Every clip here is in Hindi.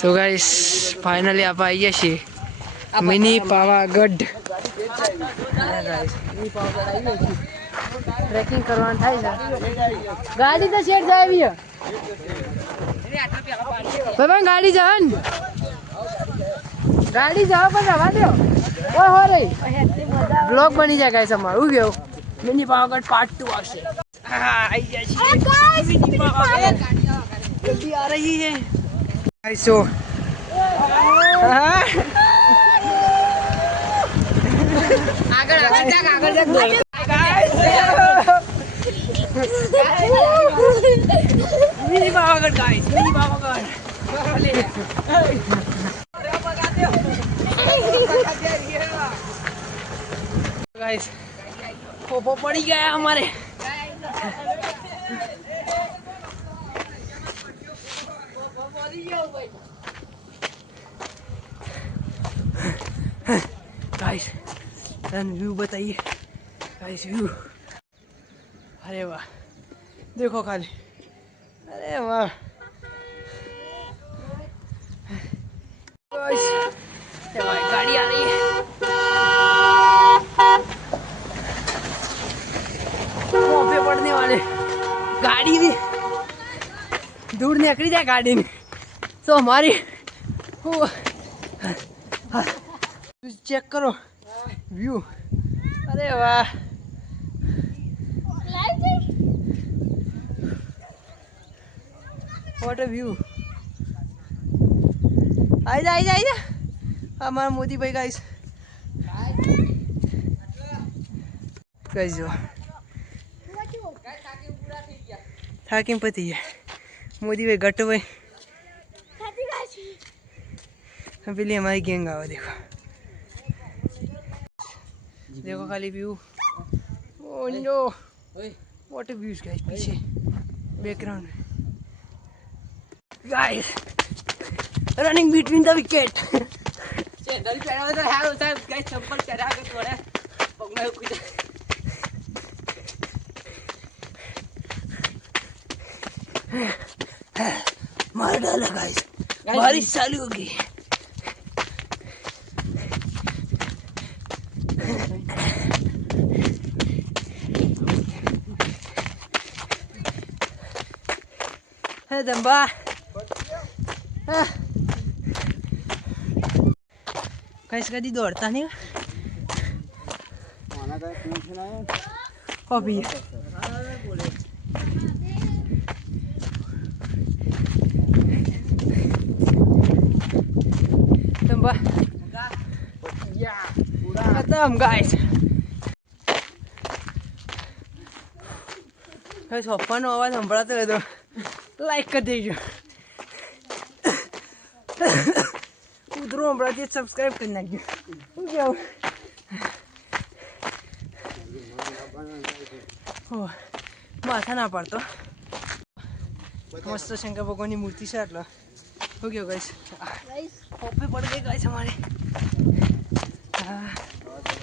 तो गाइस फाइनली आप आइए छी मिनी पावागढ़ ट्रेकिंग करवाना થાય છે ગાડી તો શેડ જાવી છે બાબા ગાડી જાન ગાડી જાવ પણ રવા દો ઓય હો રે બ્લોગ બની જાય ગાઈસ અમારું હું ગયો મિની પાવાગઢ પાર્ટ 2 આવશે હા आई જાય છે મિની પાવાગઢ जल्दी आ रही है गाइस सो આગળ દોડ mini Pavagadh guys mini Pavagadh guys Poopó पड़ी गया हमारे गाइस व्यू बताइए गाइस व्यू अरे वाह देखो खाली अरे वाह गाइस गाड़ी आ रही है पे पड़ने वाले गाड़ी भी दूर निकली जाए गाड़ी में तो हमारी चेक करो व्यू अरे वाह व्हाट अ व्यू आइजा आइजा आइजा हमारा मोदी भाई गाइस गाइस जो थाकिम पति है मोदी भाई गट्टू भाई पहले हमारी गैंग आवा देखो देखो खाली view oh no what a views guys पीछे background guys running between the wicket चेंडल पेड़ा तो है उसे गाइस चप्पल चढ़ा के थोड़ा पगना कुछ मार डाला गाइस बारिश चालू हो गई है दंबा गाइस कभी दौड़ता नहीं अभी दंबा खत्म गाइस गाइस पप्पाનો અવાજ સંભળાતો હોય તો લાઈક કરી દેજો ઉતરો હમણાંથી સબસ્ક્રાઈબ કરી નાખજો શું કેવું માથા ના પાડતો મસ્ત શંકર ભગવાનની મૂર્તિ છે એટલે શું કેવું ગાઈસ પપ્પે પડી ગઈ ગાઈસ અમારે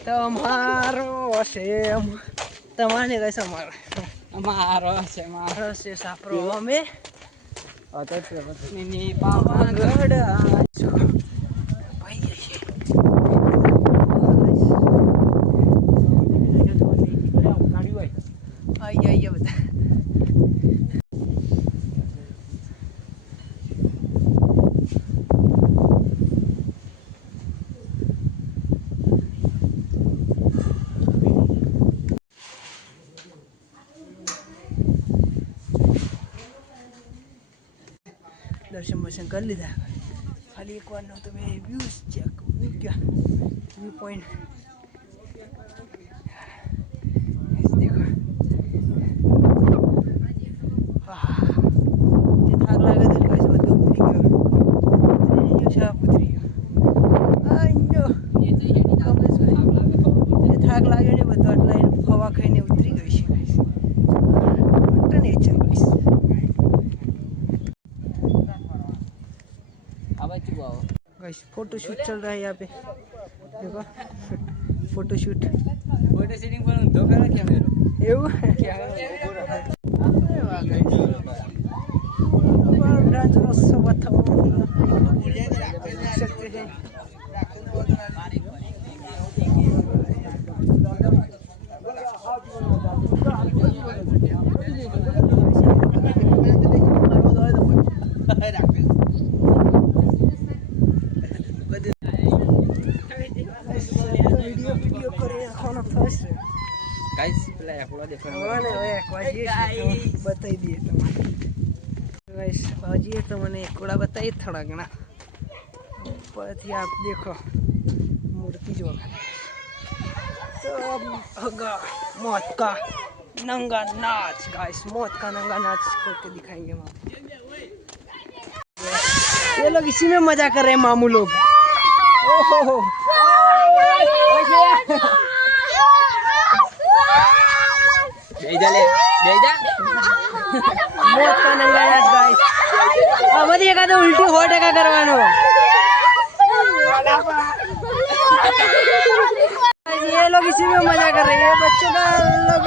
તમારો છે તમારે ગાઈસ અમારો અમારો છે સાપરો અમે મિની પાવાગઢ આઈ બધા दर्शन वर्शन कर लीधा खाली एक बार ना तो मैं व्यूज चेक व्यू क्या व्यू पॉइंट देखो ये थाक लागे तो गाइस બધું ઉતરી ગયો શાપ ઉતરી ગયો આયો ये થાક લાગે ને બધું આટલા હવા ખાઈને ઉતરી ગઈ છે ગાઈસ ટન nature guys guys photo shoot चल रहा है यहाँ पे देखो फोटो शूट फोटो शूटिंग पर दो करा क्या मेरे ये क्या अरे वाह गाइस डांस सब देख सकते हैं। वीडियो करे खाना फर्स्ट गाइस પેલા એકલો દેખો મને હવે એકવાજી બતાવી દઈએ તમને गाइस बाजी तो मैंने एकड़ा बताई थोड़ा घना परથી आप देखो मूर्ति जो तो अब होगा मौत का नंगा नाच गाइस मौत का नंगा नाच करके दिखाएंगे हम ये लोग इसी में मजा कर रहे हैं मामू लोग ओहो मौत का नंगा नाच गाइस અમારી એકા તો ઉલટી 100% કરવાનો ये लोग इसी में मजा कर रहे हैं बच्चों का लोग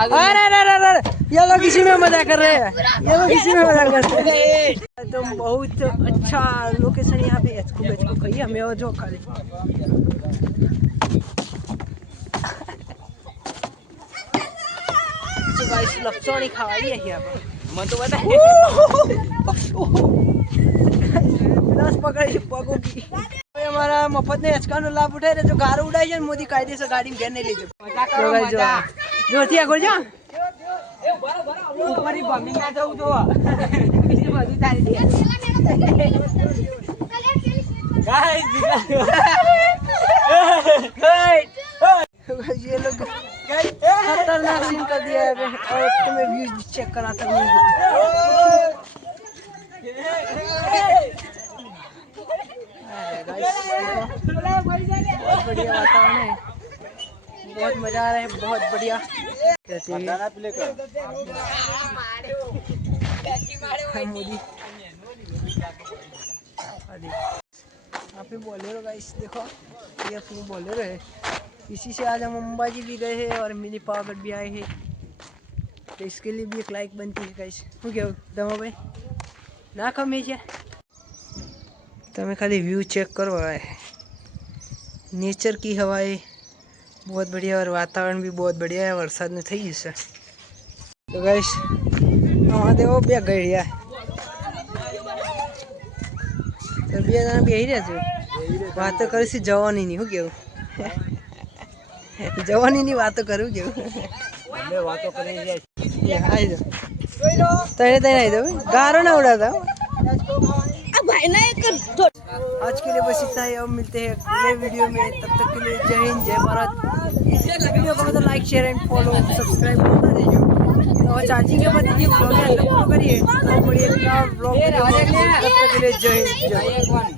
अरे ये लोग इसी में मजा कर रहे हैं ये लोग इसी में मजा कर रहे हैं तो बहुत अच्छा लोकेशन यहाँ पे इसको खाइए हमें और जो खा ले तो गाइस लपसोनी खवाई है यहाँ पर મને તો બતા दस पकड़े पगों की हमारा मफत ने हचका नो लाभ उठाए जो गारो उड़ाई जाए मोदी कायदे से गाड़ी में घेर नहीं ले जो जोरથી આગળ જા ઉપર ही બમી ના જવું જો બીજી બધું તારી દે ગાઈસ ये लोग खतरनाक सीन कर दिया है और तुम्हें व्यूज चेक कराता हूँ बहुत बढ़िया वातावरण है बहुत मजा आ रहा है बहुत बढ़िया मोदी आप ही बोलेरो गाइस देखो ये अपनी बोलेरो है इसी से आज हम अंबाजी भी गए हैं और मिनी पावागढ़ भी आए हैं तो इसके लिए भी एक लाइक बनती है गाइस શું કેવું દમો ભાઈ ના કમે છે તમે ખાલી વ્યૂ ચેક કરો नेचर की हवाएं बहुत बढ़िया और वातावरण भी बहुत बढ़िया है वरसाद में થઈ જશે तो गाइस આમાં દેવો બે ગળ્યા તો બે જણા બેહી રહ્યા છો વાતો કરીશું જવાની નહીં શું કેવું જવાની ની વાતો કરું કેવું અમે વાતો કરી જાય आई जाओ तने तने आई जाओ गारो ना उड़ाता भाई ना एक आज के लिए बस इतना ही अब मिलते हैं नए वीडियो में तब तक के लिए जय हिंद जय भारत वीडियो को मतलब like share and follow subscribe करना दीजिए और चार्जिंग के बाद ये ब्लॉग है करिए ब्लॉग तब तक के लिए जय हिंद जय भारत।